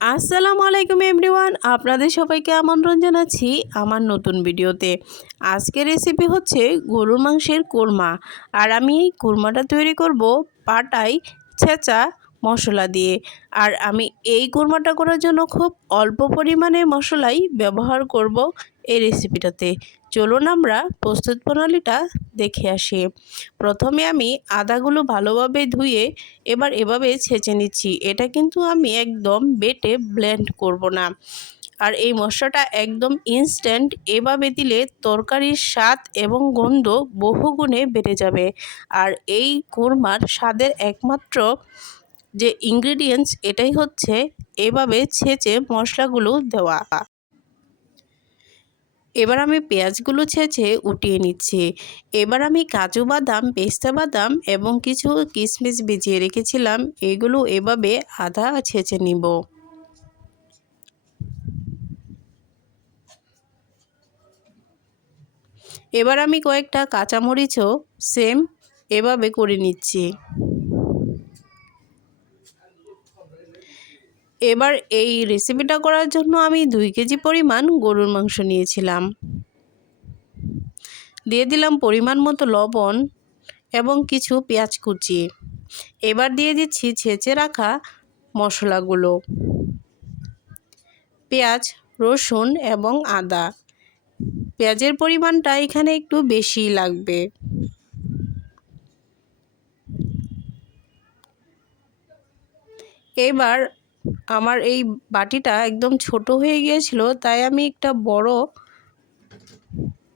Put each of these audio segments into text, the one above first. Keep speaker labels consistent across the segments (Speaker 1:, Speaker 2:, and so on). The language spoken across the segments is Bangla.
Speaker 1: আসসালামু আলাইকুম এভরিওয়ান, আপনাদের সবাইকে আমন্ত্রণ জানাচ্ছি আমার নতুন ভিডিওতে। আজকের রেসিপি হচ্ছে গরুর মাংসের কোরমা। আর আমি এই কোরমাটা তৈরি করব পাটাই ছেঁচা মশলা দিয়ে। আর আমি এই কোরমাটা করার জন্য খুব অল্প পরিমাণে মশলাই ব্যবহার করব। এই রেসিপিটাতে চলুন আমরা প্রস্তুত প্রণালীটা দেখে আসি। প্রথমে আমি আদাগুলো ভালোভাবে ধুয়ে এবার এভাবে ছেঁচে নিচ্ছি। এটা কিন্তু আমি একদম বেটে ব্লেন্ড করব না। আর এই মশলাটা একদম ইনস্ট্যান্ট এভাবে দিলে তরকারির স্বাদ এবং গন্ধ বহুগুণে বেড়ে যাবে। আর এই কোরমার স্বাদের একমাত্র যে ইনগ্রিডিয়েন্টস এটাই হচ্ছে এভাবে ছেঁচে মশলাগুলো দেওয়া। এবার আমি পেঁয়াজগুলো ছেঁচে উঠিয়ে নিচ্ছি। এবার আমি কাজু বাদাম, পেস্তা বাদাম এবং কিছু কিশমিশ ভিজিয়ে রেখেছিলাম। এগুলো এভাবে আধা ছেঁচে নিব। এবার আমি কয়েকটা কাঁচামরিচও সেম এভাবে করে নিচ্ছি। এবার এই রেসিপিটা করার জন্য আমি দুই কেজি পরিমাণ গরুর মাংস নিয়েছিলাম। দিয়ে দিলাম পরিমাণ মতো লবণ এবং কিছু পেঁয়াজ কুচি। এবার দিয়ে দিচ্ছি ছেঁচে রাখা মশলাগুলো। পেঁয়াজ, রসুন এবং আদা। পেঁয়াজের পরিমাণটা এখানে একটু বেশি লাগবে। এবার আমার এই বাটিটা একদম ছোট হয়ে গিয়েছিল, তাই আমি একটা বড়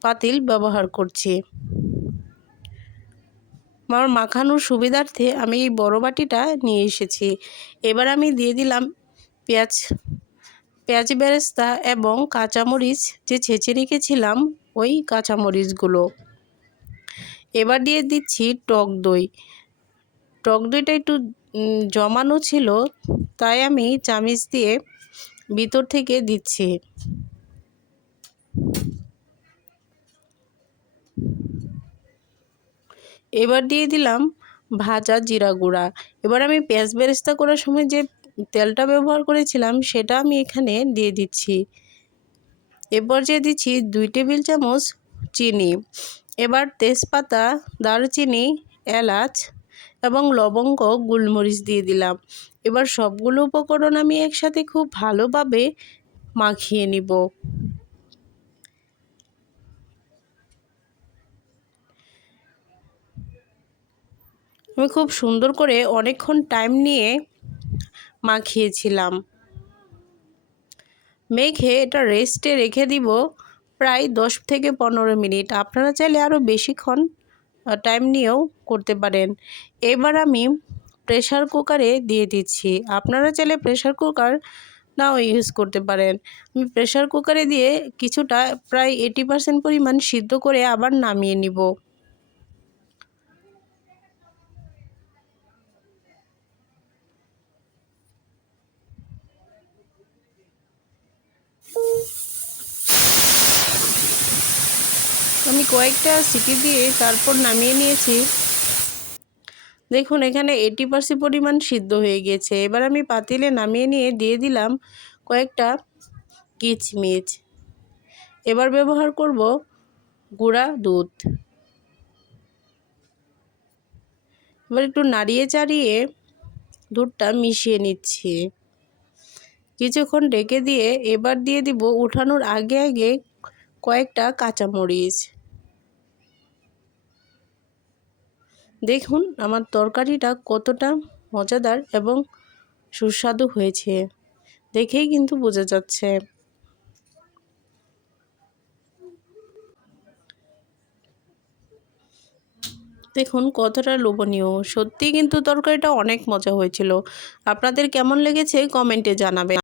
Speaker 1: পাতিল ব্যবহার করছি। আমার মাখানোর সুবিধার্থে আমি এই বড় বাটিটা নিয়ে এসেছি। এবার আমি দিয়ে দিলাম পেঁয়াজ পেঁয়াজ বেরেস্তা এবং কাঁচামরিচ, যে ছেঁচে রেখেছিলাম ওই কাঁচামরিচগুলো। এবার দিয়ে দিচ্ছি টক দই। টক দইটা একটু জমানো ছিল, তাই আমি চামিচ দিয়ে ভিতর থেকে দিচ্ছি। এবার দিয়ে দিলাম ভাজা জিরা গুঁড়া। এবার আমি পেঁয়াজ বেরেস্তা করার সময় যে তেলটা ব্যবহার করেছিলাম, সেটা আমি এখানে দিয়ে দিচ্ছি। এরপর যে দিচ্ছি দুই টেবিল চামচ চিনি। এবার তেজপাতা, দারচিনি, এলাচ এবং লবঙ্গ, গোলমরিচ দিয়ে দিলাম। এবার সবগুলো উপকরণ আমি একসাথে খুব ভালোভাবে মাখিয়ে নিব। আমি খুব সুন্দর করে অনেকক্ষণ টাইম নিয়ে মাখিয়েছিলাম। মেখে এটা রেস্টে রেখে দিব প্রায় দশ থেকে পনেরো মিনিট। আপনারা চাইলে আরও বেশিক্ষণ টাইম নিয়েও করতে পারেন। এবার আমি প্রেশার কুকারে দিয়ে দিচ্ছি। আপনারা চাইলে প্রেশার কুকার নাও ইউজ করতে পারেন। আমি প্রেশার কুকারে দিয়ে কিছুটা প্রায় এইটি পার্সেন্ট পরিমাণ সিদ্ধ করে আবার নামিয়ে নিব। আমি কয়েকটা সিটি দিয়ে তারপর নামিয়ে নিয়েছি। দেখুন, এখানে এইটি পার্সেন্ট পরিমাণ সিদ্ধ হয়ে গেছে। এবার আমি পাতিলে নামিয়ে নিয়ে দিয়ে দিলাম কয়েকটা কিচমিচ। এবার ব্যবহার করব গুঁড়া দুধ। এবার একটু নাড়িয়ে চাড়িয়ে দুধটা মিশিয়ে নিচ্ছি। কিছুক্ষণ ডেকে দিয়ে এবার দিয়ে দিব উঠানোর আগে আগে কয়েকটা কাঁচামরিচ। দেখুন, আমার তরকারিটা কতটা মজাদার এবং সুস্বাদু হয়েছে। দেখেই কিন্তু বোঝা যাচ্ছে। দেখুন, কতটা লোভনীয়। সত্যি কিন্তু তরকারিটা অনেক মজা হয়েছিল। আপনাদের কেমন লেগেছে কমেন্টে জানাবেন।